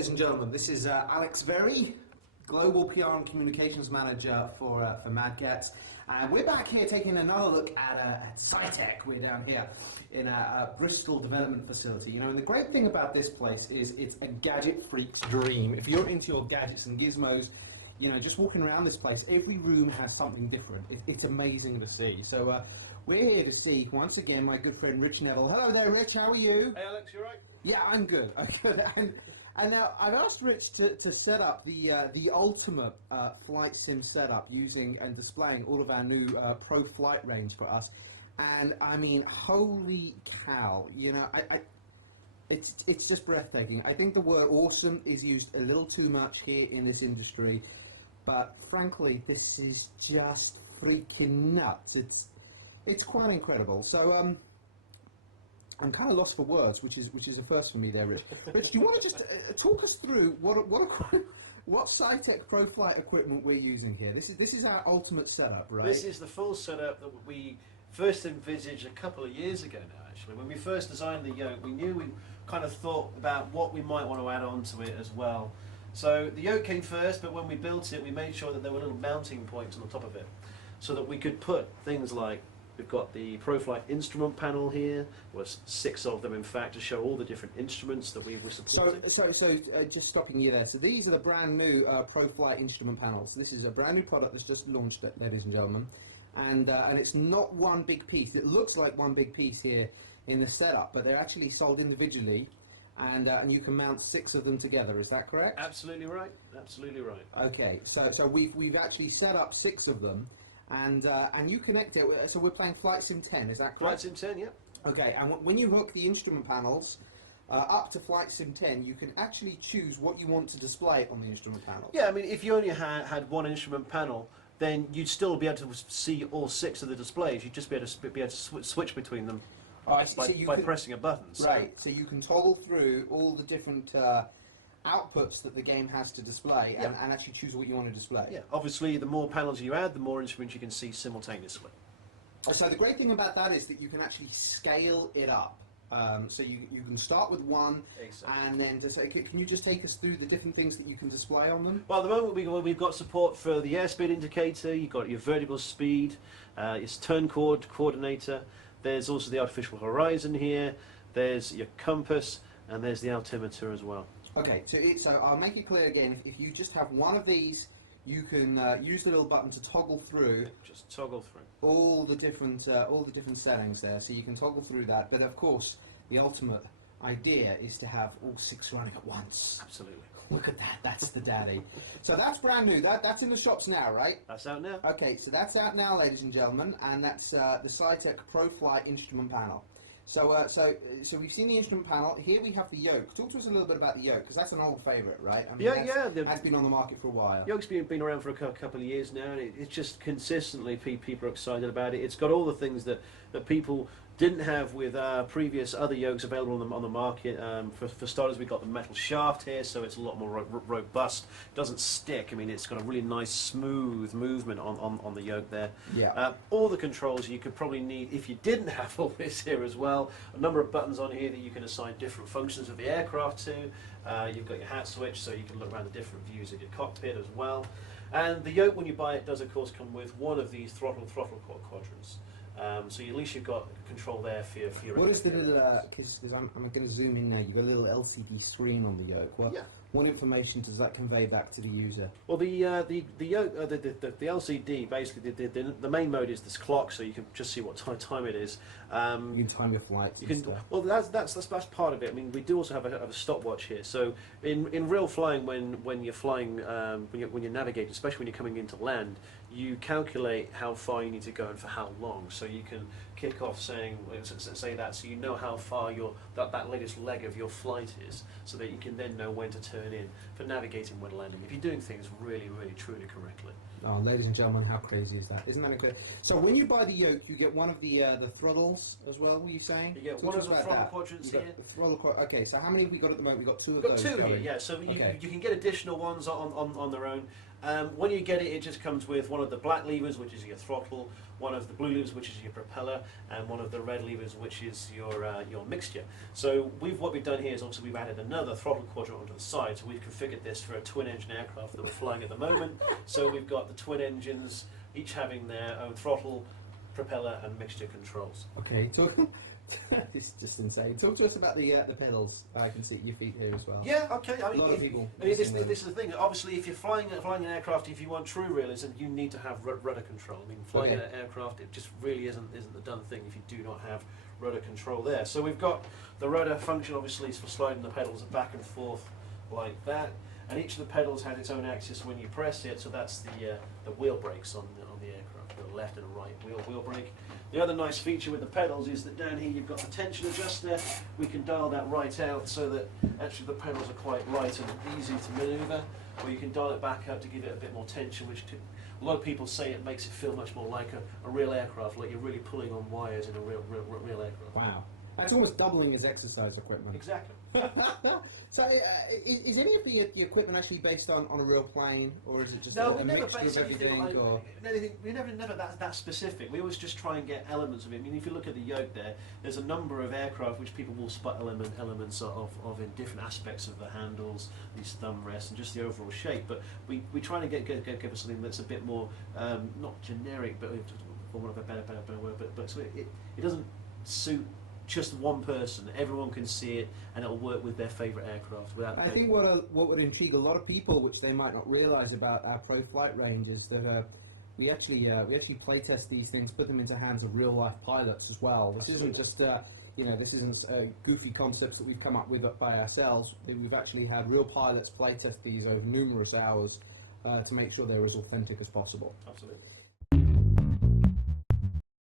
ladies and gentlemen. This is Alex Very, Global PR and Communications Manager for Mad Catz. And we're back here taking another look at Saitek. We're down here in a Bristol development facility. You know, and the great thing about this place is it's a gadget freak's dream. If you're into your gadgets and gizmos, you know, just walking around this place, every room has something different. It's amazing to see. So we're here to see, once again, my good friend Richard Neville. Hello there, Rich. How are you? Hey, Alex, you all right? Yeah, I'm good. I'm good. And now I've asked Rich to set up the ultimate flight sim setup using and displaying all of our new ProFlight range for us. And I mean, holy cow! You know, it's just breathtaking. I think the word awesome is used a little too much here in this industry, but frankly, this is just freaking nuts. It's quite incredible. So I'm kind of lost for words, which is a first for me there, Rich. Rich, do you want to just talk us through what Saitek ProFlight equipment we're using here? This is our ultimate setup, right? This is the full setup that we first envisaged a couple of years ago now, actually. When we first designed the yoke, we kind of thought about what we might want to add on to it as well. So the yoke came first, but when we built it, we made sure that there were little mounting points on the top of it, so that we could put things like, we've got the ProFlight Instrument Panel here. There's 6 of them, in fact, to show all the different instruments that we're supporting. So just stopping you there. So these are the brand new ProFlight Instrument Panels. This is a brand new product that's just launched, ladies and gentlemen, and it's not one big piece. It looks like one big piece here in the setup, but they're actually sold individually, and you can mount 6 of them together. Is that correct? Absolutely right. Absolutely right. Okay. So we've actually set up 6 of them. And you connect it, so we're playing Flight Sim 10, is that correct? Flight Sim 10, yeah. Okay, and when you hook the instrument panels up to Flight Sim 10, you can actually choose what you want to display on the instrument panels. Yeah, I mean, if you only had one instrument panel, then you'd still be able to see all 6 of the displays. You'd just be able to switch between them by pressing a button. So. Right, so you can toggle through all the different outputs that the game has to display, and actually choose what you want to display. Yeah, obviously the more panels you add, the more instruments you can see simultaneously. So the great thing about that is that you can actually scale it up. So you can start with one, and then can you just take us through the different things that you can display on them? Well, at the moment we've got support for the airspeed indicator, you've got your vertical speed, your turn coordinator, there's also the artificial horizon here, there's your compass, and there's the altimeter as well. Okay, so I'll make it clear again. If you just have one of these, you can use the little button to toggle through. Just toggle through all the different settings there. So you can toggle through that. But of course, the ultimate idea is to have all 6 running at once. Absolutely. Look at that. That's the daddy. So that's brand new. That's in the shops now, right? That's out now. Okay, so that's out now, ladies and gentlemen, and that's the Saitek ProFlight Instrument Panel. So we've seen the instrument panel. Here we have the yoke. Talk to us a little bit about the yoke, because that's an old favourite, right? I mean, that's been on the market for a while. Yoke's been around for a couple of years now, and it's just consistently people are excited about it. It's got all the things that people didn't have with previous other yokes available on the market. For starters, we've got the metal shaft here, so it's a lot more robust. It doesn't stick. I mean, it's got a really nice, smooth movement on the yoke there. Yeah. All the controls you could probably need if you didn't have all this here as well. A number of buttons on here that you can assign different functions of the aircraft to. You've got your hat switch, so you can look around the different views of your cockpit as well. And the yoke, when you buy it, does of course come with one of these throttle quadrants. So at least you've got control there for your. What is the little? Because I'm going to zoom in now. You've got a little LCD screen on the yoke. Well, what information does that convey back to the user? Well, the yoke, the LCD basically the main mode is this clock, so you can just see what time it is. You can time your flights. Well, that's part of it. I mean, we do also have a stopwatch here. So in real flying, when you're flying, when you're navigating, especially when you're coming into land, you calculate how far you need to go and for how long. So you can kick off say that, so you know how far that latest leg of your flight is, so that you can then know when to turn in for navigating when landing, if you're doing things really, truly correctly. Oh, ladies and gentlemen, how crazy is that? Isn't that incredible? So when you buy the yoke, you get one of the throttles as well, were you saying? You get one of the throttle quadrants here. Okay, so how many have we got at the moment? We've got 2 of those. We've got 2 here, yeah. So you can get additional ones on their own. When you get it, it just comes with one of the black levers, which is your throttle, one of the blue levers, which is your propeller, and one of the red levers, which is your mixture. So what we've done here is obviously we've added another throttle quadrant onto the side. So we've configured this for a twin-engine aircraft that we're flying at the moment. So we've got the twin engines, each having their own throttle, propeller, and mixture controls. Okay, this is just insane. Talk to us about the pedals. I can see your feet here as well. Yeah, okay. I mean, a lot of people. this is the thing. Obviously, if you're flying an aircraft, if you want true realism, you need to have rudder control. I mean, flying an aircraft, it just really isn't the done thing if you do not have rudder control there. So we've got the rudder function, obviously, is for sliding the pedals back and forth like that. And each of the pedals has its own axis when you press it. So that's the wheel brakes on the aircraft, the left and right wheel brake. The other nice feature with the pedals is that down here you've got the tension adjuster. We can dial that right out so that actually the pedals are quite light and easy to manoeuvre, or you can dial it back out to give it a bit more tension, which a lot of people say it makes it feel much more like a real aircraft, like you're really pulling on wires in a real aircraft. Wow. That's almost doubling as exercise equipment. Exactly. So, is any of the equipment actually based on a real plane, or is it just No, a we never mixture base of anything everything? like anything. We never that specific. We always just try and get elements of it. I mean, if you look at the yoke there's a number of aircraft which people will spot elements of in different aspects of the handles, these thumb rests, and just the overall shape. But we try to give us something that's a bit more not generic, but for want of a better word, but so it doesn't suit just one person. Everyone can see it, and it'll work with their favourite aircraft. I think what would intrigue a lot of people, which they might not realise about our ProFlight range, is that we actually play test these things, put them into hands of real life pilots as well. This isn't just this isn't goofy concepts that we've come up with by ourselves. We've actually had real pilots play test these over numerous hours to make sure they're as authentic as possible. Absolutely.